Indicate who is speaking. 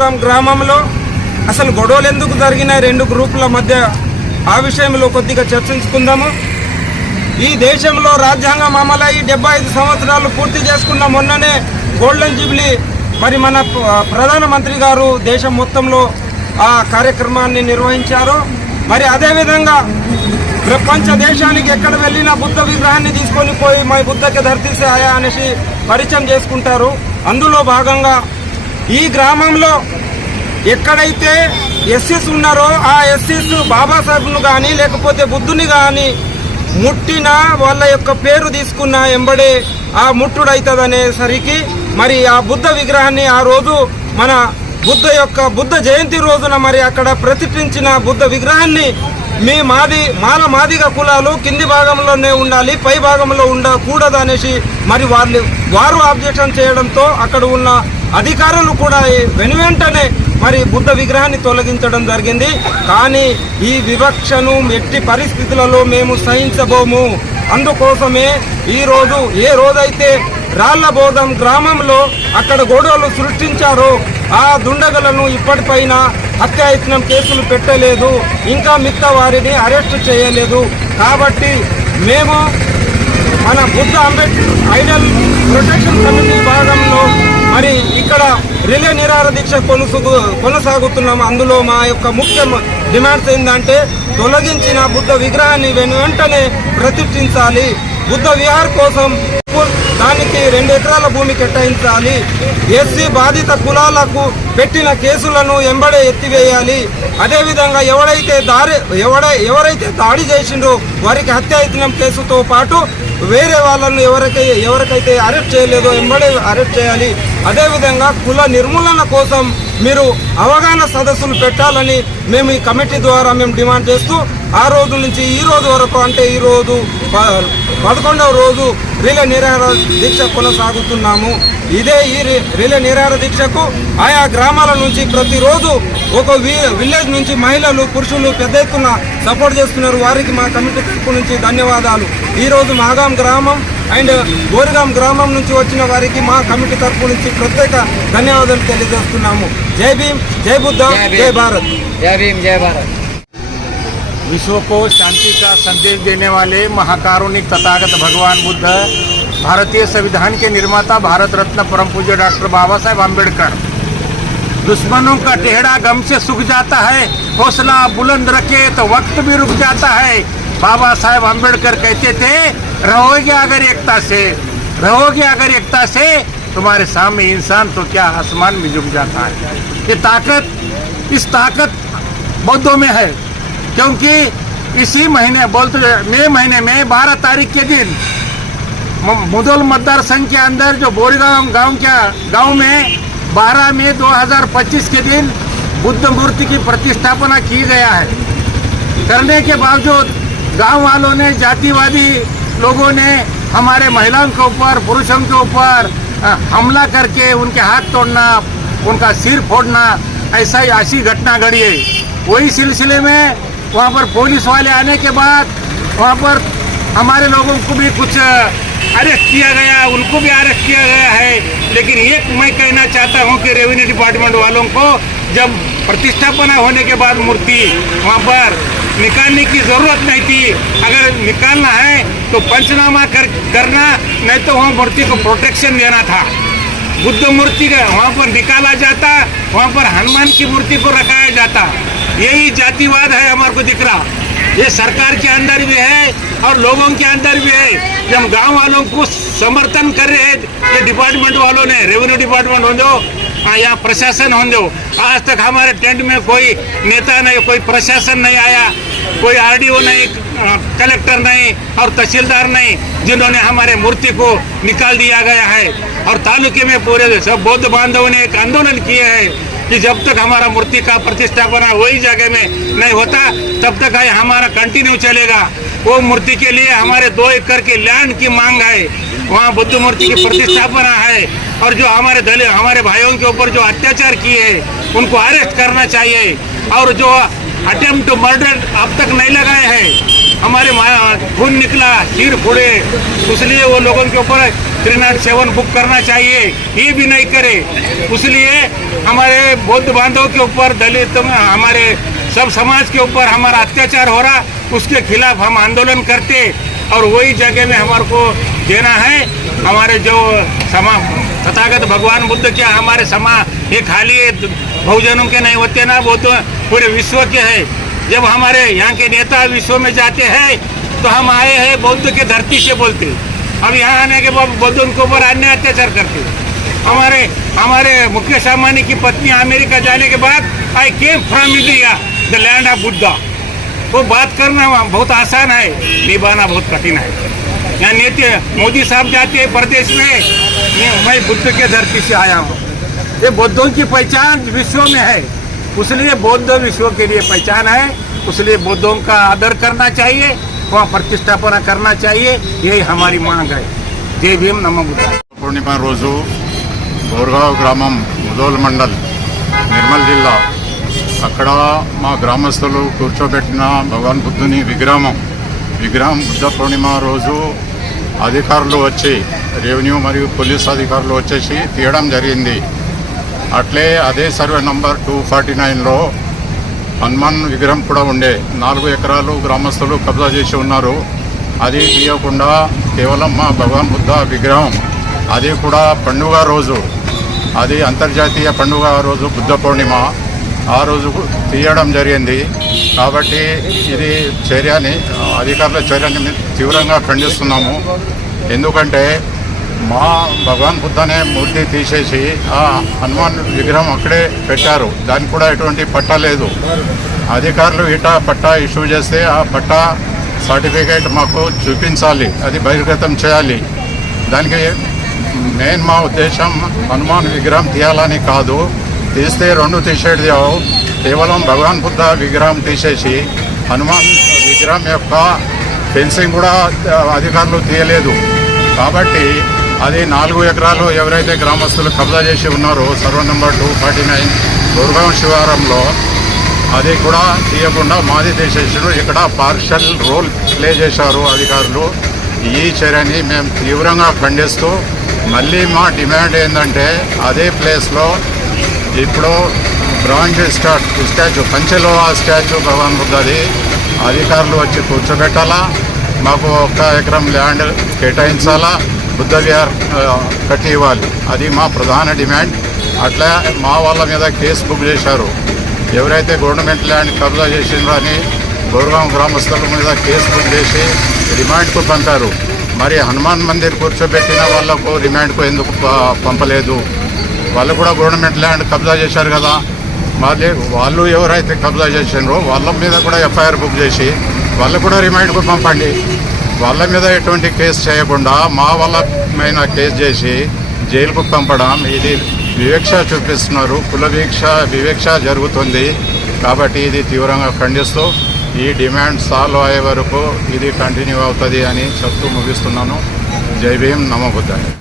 Speaker 1: మహగాం గ్రామంలో అసలు గొడవలు ఎందుకు జరిగినాయి రెండు గ్రూపుల మధ్య? ఆ విషయంలో కొద్దిగా చర్చించుకుందాము. ఈ దేశంలో రాజ్యాంగం అమలయ్యి డెబ్బై ఐదు సంవత్సరాలు పూర్తి చేసుకున్న మొన్ననే గోల్డెన్ జూబ్లీ మరి మన ప్రధానమంత్రి గారు దేశం మొత్తంలో ఆ కార్యక్రమాన్ని నిర్వహించారు. మరి అదేవిధంగా ప్రపంచ దేశానికి ఎక్కడ వెళ్ళినా బుద్ధ విగ్రహాన్ని తీసుకొని పోయి మా బుద్ధకి ధర్తీసే ఆయా అనేసి పరిచయం చేసుకుంటారు. అందులో భాగంగా ఈ గ్రామంలో ఎక్కడైతే ఎస్సీస్ ఉన్నారో ఆ ఎస్సీస్ బాబాసాహెబ్ను కానీ లేకపోతే బుద్ధుని కానీ ముట్టిన వాళ్ళ యొక్క పేరు తీసుకున్న ఎంబడే ఆ ముట్టుడు అవుతుందనేసరికి మరి ఆ బుద్ధ విగ్రహాన్ని ఆ రోజు మన బుద్ధ యొక్క బుద్ధ జయంతి రోజున మరి అక్కడ ప్రతిష్ఠించిన బుద్ధ విగ్రహాన్ని మీ మాది మాల మాదిగ కులాలు కింది భాగంలోనే ఉండాలి పై భాగంలో ఉండకూడదు అనేసి మరి వాళ్ళు వారు ఆబ్జెక్షన్ చేయడంతో అక్కడ ఉన్న అధికారులు కూడా వెను వెంటనే మరి బుద్ధ విగ్రహాన్ని తొలగించడం జరిగింది. కానీ ఈ వివక్షను ఎట్టి పరిస్థితులలో మేము సహించబోము. అందుకోసమే ఈరోజు ఏ రోజైతే రాళ్ళబోధం గ్రామంలో అక్కడ గొడవలు సృష్టించారో ఆ దుండగలను ఇప్పటిపైన హత్యాయత్నం కేసులు పెట్టలేదు. ఇంకా మిగతా వారిని అరెస్ట్ చేయలేదు. కాబట్టి మేము మన Buddha Ambedkar idol protection committee భాగంలో మరి ఇక్కడ రిలే నిరార దీక్ష కొనసాగు కొనసాగుతున్నాము. అందులో మా యొక్క ముఖ్య డిమాండ్స్ ఏంటంటే తొలగించిన బుద్ధ విగ్రహాన్ని వెను వెంటనే ప్రతిష్ఠించాలి. బుద్ధ విహార్ కోసం దానికి రెండు ఎకరాల భూమి కేటాయించాలి. ఎస్సీ బాధిత కులాలకు పెట్టిన కేసులను ఎంబడే ఎత్తివేయాలి. అదేవిధంగా ఎవడైతే దారి ఎవడ ఎవరైతే దాడి చేసిండో వారికి హత్యాయత్నం కేసుతో పాటు వేరే వాళ్ళను ఎవరికై ఎవరికైతే అరెస్ట్ చేయలేదో ఎంబడే అరెస్ట్ చేయాలి. అదేవిధంగా కుల నిర్మూలన కోసం మీరు అవగాహన సదస్సులు పెట్టాలని మేము ఈ కమిటీ ద్వారా మేము డిమాండ్ చేస్తూ ఆ రోజు నుంచి ఈ రోజు వరకు అంటే ఈరోజు పదకొండవ రోజు రిలే నిరాహార దీక్ష కొనసాగుతున్నాము. ఇదే ఈ రిలే నిరాహార దీక్షకు ఆయా గ్రామాల నుంచి ప్రతిరోజు ఒక విలేజ్ నుంచి మహిళలు పురుషులు పెద్ద ఎత్తున సపోర్ట్ చేస్తున్నారు. వారికి మా కమిటీ తరపు నుంచి ధన్యవాదాలు. ఈరోజు మాగాం గ్రామం అండ్ గోరిగాం గ్రామం నుంచి వచ్చిన వారికి మా కమిటీ తరపు నుంచి ప్రత్యేక ధన్యవాదాలు తెలియజేస్తున్నాము. జై భీమ్ జై బుద్ధ జై భారత్.
Speaker 2: జై భీమ్ జై భారత్.
Speaker 3: विश्व को शांति का संदेश देने वाले महाकारुणिक तथागत भगवान बुद्ध, भारतीय संविधान के निर्माता भारत रत्न परम पूज्य डॉक्टर बाबा साहेब आम्बेडकर दुश्मनों का टेढ़ा गम से सूख जाता है, हौसला बुलंद रखे तो वक्त भी रुक जाता है। बाबा साहेब आम्बेडकर कहते थे, रहोगे अगर एकता से, रहोगे अगर एकता से, तुम्हारे सामने इंसान तो क्या आसमान में झुक जाता है? ये ताकत, इस ताकत बौद्धों में है। क्योंकि इसी महीने बोलते मई महीने में 12 तारीख के दिन मुदोल मतदार संघ के अंदर जो बोरीगांव गाँव क्या, गाँव में 12 मई 2025 के दिन बुद्ध मूर्ति की प्रतिष्ठापना की गया है। करने के बावजूद गाँव वालों ने, जातिवादी लोगों ने हमारे महिलाओं के ऊपर, पुरुषों के ऊपर हमला करके उनके हाथ तोड़ना, उनका सिर फोड़ना, ऐसा ही ऐसी घटना घड़ी है। वही सिलसिले में वहाँ पर पुलिस वाले आने के बाद वहाँ पर हमारे लोगों को भी कुछ अरेस्ट किया गया, उनको भी अरेस्ट किया गया है। लेकिन एक मैं कहना चाहता हूँ कि रेवेन्यू डिपार्टमेंट वालों को जब प्रतिष्ठापना होने के बाद मूर्ति वहाँ पर निकालने की ज़रूरत नहीं थी, अगर निकालना है तो पंचनामा कर, करना, नहीं तो वहाँ मूर्ति को प्रोटेक्शन देना था। बुद्ध मूर्ति का वहाँ पर निकाला जाता, वहाँ पर हनुमान की मूर्ति को रखाया जाता। यही जातिवाद है हमारे को दिख रहा। ये सरकार के अंदर भी है और लोगों के अंदर भी है। हम गाँव वालों को समर्थन कर रहे हैं। ये डिपार्टमेंट वालों ने रेवेन्यू डिपार्टमेंट हो दो हाँ, यहाँ प्रशासन हो दो आज तक हमारे टेंट में कोई नेता नहीं कोई प्रशासन नहीं आया कोई आरडीओ नहीं कलेक्टर नहीं और तहसीलदार नहीं जिन्होंने हमारे मूर्ति को निकाल दिया गया है। और तालुके में पूरे सब बौद्ध बांधवों ने एक आंदोलन किए हैं। कि जब तक हमारा मूर्ति का प्रतिष्ठापना वही जगह में नहीं होता, तब तक हमारा कंटिन्यू चलेगा। वो मूर्ति के लिए हमारे दो एकड़ के लैंड की मांग है। वहाँ बुद्ध मूर्ति की प्रतिष्ठापना है। और जो हमारे दलित, हमारे भाइयों के ऊपर जो अत्याचार किए हैं, उनको अरेस्ट करना चाहिए। और जो अटेम्प्ट मर्डर अब तक नहीं लगाए हैं हमारे खून निकला, सिर फोड़े इसलिए वो लोगों के ऊपर थ्री नाट सेवन बुक करना चाहिए, ये भी नहीं करे। इसलिए हमारे बौद्ध बांधव के ऊपर, दलित, हमारे सब समाज के ऊपर हमारा अत्याचार हो रहा, उसके खिलाफ हम आंदोलन करते और वही जगह में हमारे को देना है। हमारे जो समा, तथागत भगवान बुद्ध के, हमारे समा, ये खाली बहुजनों के नहीं होते ना, वो तो पूरे विश्व के है। जब हमारे यहाँ के नेता विश्व में जाते हैं तो हम आए हैं बौद्ध के धरती से बोलते। अब यहाँ आने के बाद बौद्धों के ऊपर अन्य अत्याचार करते। हमारे हमारे मुकेश अंबानी की पत्नी अमेरिका जाने के बाद I came from India the land of Buddha वो बात करना बहुत आसान है, निभाना बहुत कठिन है। यहाँ नेते मोदी साहब जाते हैं प्रदेश में, मैं बुद्ध के धरती से आया हूँ। ये बौद्धों की पहचान विश्व में है। इसलिए बौद्ध विश्व के लिए पहचान है इसलिए बौद्धों का आदर करना चाहिए वहाँ प्रतिष्ठापना करना चाहिए यही हमारी मांग है जय भीम नमो बुद्धाय
Speaker 2: పూర్ణిమ రోజు బోర్గావ్ గ్రామం ముదోల్ మండల్ నిర్మల్ జిల్లా అక్కడ మా గ్రామస్తులు కూర్చోబెట్టిన భగవాన్ బుద్ధుని విగ్రహం విగ్రహం బుద్ధ పూర్ణిమ రోజు అధికారులు వచ్చి రెవెన్యూ మరియు పోలీస్ అధికారులు వచ్చేసి తీయడం జరిగింది అట్లే అదే సర్వే నంబర్ టూ ఫార్టీ నైన్లో హనుమాన్ విగ్రహం కూడా ఉండే. నాలుగు ఎకరాలు గ్రామస్తులు కబ్జా చేసి ఉన్నారు. అది తీయకుండా కేవలం మా భగవాన్ బుద్ధ విగ్రహం. అది కూడా పండుగ రోజు. అది అంతర్జాతీయ పండుగ రోజు బుద్ధ పూర్ణిమ. ఆ రోజు తీయడం జరిగింది. కాబట్టి ఇది చర్యని అధికారుల చర్యని మేము తీవ్రంగా ఖండిస్తున్నాము. ఎందుకంటే మా భగవాన్ బుద్ధ అనే మూర్తి తీసేసి ఆ హనుమాన్ విగ్రహం అక్కడే పెట్టారు. దానికి కూడా ఎటువంటి పట్టా లేదు. అధికారులు ఇటా పట్టా ఇష్యూ చేస్తే ఆ పట్టా సర్టిఫికేట్ మాకు చూపించాలి. అది బహిర్గతం చేయాలి. దానికి మెయిన్ మా ఉద్దేశం హనుమాన్ విగ్రహం తీయాలని కాదు. తీస్తే రెండు తీసేది కేవలం భగవాన్ బుద్ధ విగ్రహం తీసేసి హనుమాన్ విగ్రహం యొక్క ఫెన్సింగ్ కూడా అధికారులు తీయలేదు. కాబట్టి అది నాలుగు ఎకరాలు ఎవరైతే గ్రామస్తులు కబ్జా చేసి ఉన్నారో survey number two forty nine Durgam శివారంలో అది కూడా తీయకుండా మాది తీసేసారు ఇక్కడ పార్షల్ రోల్ ప్లే చేశారు అధికారులు. ఈ చర్యని మేము తీవ్రంగా ఖండిస్తూ మళ్ళీ మా డిమాండ్ ఏంటంటే అదే ప్లేస్లో ఇప్పుడు బ్రాంజ్ స్టా స్టాచ్యూ ఆ స్టాచ్యూ భగవాన్ బుద్ధది. అధికారులు వచ్చి కూర్చోబెట్టాలా? మాకు ఒక ఎకరం ల్యాండ్ కేటాయించాలా? బుద్ధ విహార్ కట్టి ఇవ్వాలి అది మా ప్రధాన డిమాండ్. అట్లా మా వాళ్ళ మీద కేసు బుక్ చేశారు. ఎవరైతే గవర్నమెంట్ ల్యాండ్ కబ్జా చేసిండ్రో అని గౌరవం గ్రామస్తుల మీద కేసు బుక్ చేసి రిమాండ్కు పంపారు. మరి హనుమాన్ మందిర్ కూర్చోబెట్టిన వాళ్ళకు రిమాండ్కు ఎందుకు ప- పంపలేదు? వాళ్ళు కూడా గవర్నమెంట్ ల్యాండ్ కబ్జా చేశారు కదా. మళ్ళీ వాళ్ళు ఎవరైతే కబ్జా చేసినారో వాళ్ళ మీద కూడా ఎఫ్ఐఆర్ బుక్ చేసి వాళ్ళు కూడా రిమైండ్కు పంపండి. వాళ్ళ మీద ఎటువంటి కేసు చేయకుండా మా వాళ్ళ మీద కేసు చేసి జైలుకు పంపడం ఇది వివక్ష చూపిస్తున్నారు. కుల వీక్ష వివక్ష జరుగుతుంది. కాబట్టి ఇది తీవ్రంగా ఖండిస్తూ ఈ డిమాండ్ సాల్వ్ అయ్యే వరకు ఇది కంటిన్యూ అవుతుంది అని చెప్తూ ముగిస్తున్నాను. జై భీమ్ నమోబుద్ధాయి